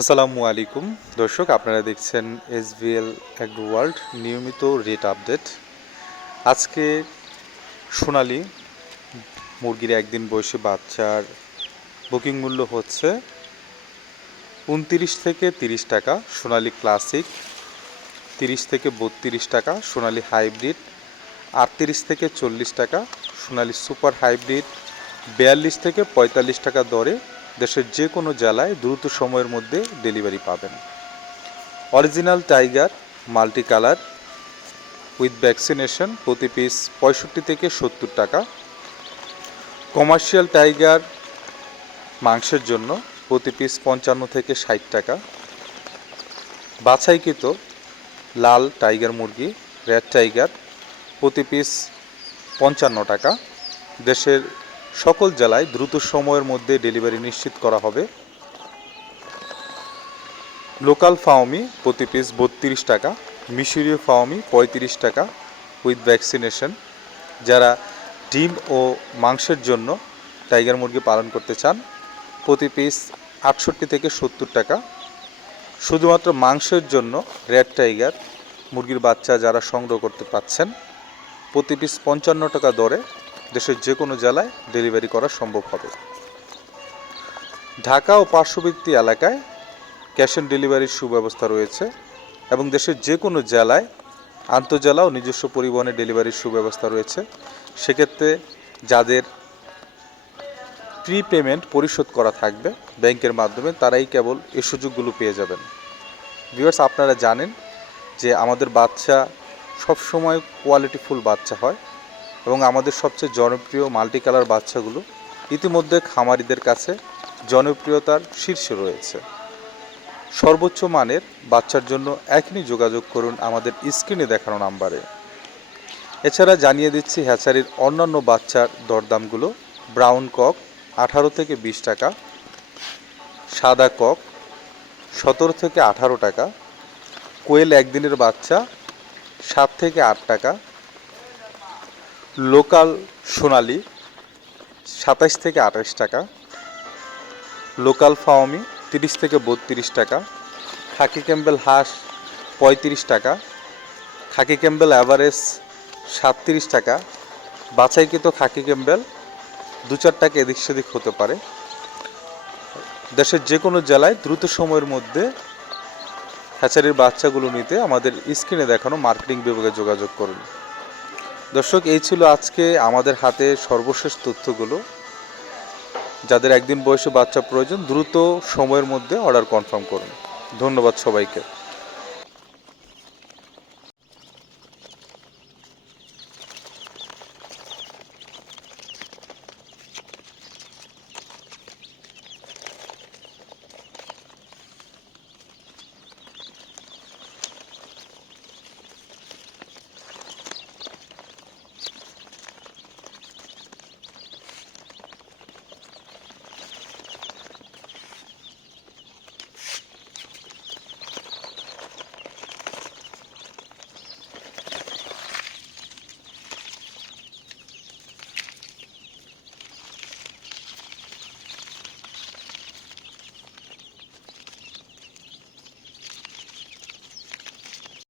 আসসালামু আলাইকুম। দর্শক, আপনারা দেখছেন এসবিএল অ্যাগ্রো ওয়ার্ল্ড নিয়মিত রেট আপডেট। আজকে সোনালি মুরগির একদিন বয়সী বাচ্চার বুকিং মূল্য হচ্ছে উনতিরিশ থেকে তিরিশ টাকা, সোনালি ক্লাসিক তিরিশ থেকে বত্রিশ টাকা, সোনালি হাইব্রিড আটত্রিশ থেকে চল্লিশ টাকা, সোনালি সুপার হাইব্রিড বিয়াল্লিশ থেকে পঁয়তাল্লিশ টাকা দরে দেশের যে কোনো জেলায় দ্রুত সময়ের মধ্যে ডেলিভারি পাবেন। Original tiger multi colour with vaccination প্রতি পিস পঁয়ষট্টি থেকে সত্তর টাকা। কমার্শিয়াল টাইগার মাংসের জন্য প্রতি পিস পঞ্চান্ন থেকে ষাট টাকা। বাছাইকৃত লাল টাইগার মুরগি, রেড টাইগার প্রতি পিস পঞ্চান্ন টাকা। দেশের সকল জেলায় দ্রুত সময়ের মধ্যে ডেলিভারি নিশ্চিত করা হবে। লোকাল ফাওমি প্রতি পিস বত্রিশ টাকা, মিশরীয় ফাওমি পঁয়ত্রিশ টাকা উইথ ভ্যাকসিনেশন যারা ডিম ও মাংসের জন্য টাইগার মুরগি পালন করতে চান, প্রতি পিস আটষট্টি থেকে সত্তর টাকা। শুধুমাত্র মাংসের জন্য রেড টাইগার মুরগির বাচ্চা যারা সংগ্রহ করতে পাচ্ছেন, প্রতি পিস পঞ্চান্ন টাকা দরে। দেশের যে কোনো জেলায় ডেলিভারি করা সম্ভব হবে। ঢাকা ও পার্শ্ববর্তী এলাকায় ক্যাশ অন ডেলিভারির সুব্যবস্থা রয়েছে এবং দেশের যে কোনো জেলায় আন্তজেলা ও নিজস্ব পরিবহনে ডেলিভারির সুব্যবস্থা রয়েছে। সেক্ষেত্রে যাদের প্রি পেমেন্ট পরিশোধ করা থাকবে ব্যাংকের মাধ্যমে, তারাই কেবল এই সুযোগগুলো পেয়ে যাবেন। ভিউয়ার্স, আপনারা জানেন যে আমাদের বাচ্চা সবসময় কোয়ালিটিফুল বাচ্চা হয়। এবং আমাদের সবচেয়ে জনপ্রিয় মাল্টি কালার বাচ্চাগুলো ইতিমধ্যে খামারিদের কাছে জনপ্রিয়তার শীর্ষে রয়েছে। সর্বোচ্চ মানের বাচ্চার জন্য এখনই যোগাযোগ করুন আমাদের স্ক্রিনে দেখানো নাম্বারে। এছাড়া জানিয়ে দিচ্ছি হ্যাচারির অন্যান্য বাচ্চার দরদামগুলো। ব্রাউন কক আঠারো থেকে বিশ টাকা, সাদা কক সতেরো থেকে আঠারো টাকা, কোয়েল একদিনের বাচ্চা সাত থেকে আট টাকা লোকাল সোনালি, সাতাইশ থেকে আঠাশ টাকা। লোকাল ফাওমি, তিরিশ থেকে বত্রিশ টাকা। খাকি ক্যাম্বেল হাঁস, পঁয়ত্রিশ টাকা। খাকি ক্যাম্বেল অ্যাভারেজ, সাতত্রিশ টাকা। বাছাইকৃত খাকি ক্যাম্বেল দু চার টাকা এদিক সেদিক হতে পারে। দেশের যে কোনো জেলায় দ্রুত সময়ের মধ্যে হ্যাচারির বাচ্চাগুলো নিতে আমাদের স্ক্রিনে দেখানো মার্কেটিং বিভাগে যোগাযোগ করুন। দর্শক, এই ছিল আজকে আমাদের হাতে সর্বশেষ তথ্যগুলো। যাদের একদিন বয়সে বাচ্চা প্রয়োজন, দ্রুত সময়ের মধ্যে অর্ডার কনফার্ম করুন। ধন্যবাদ সবাইকে।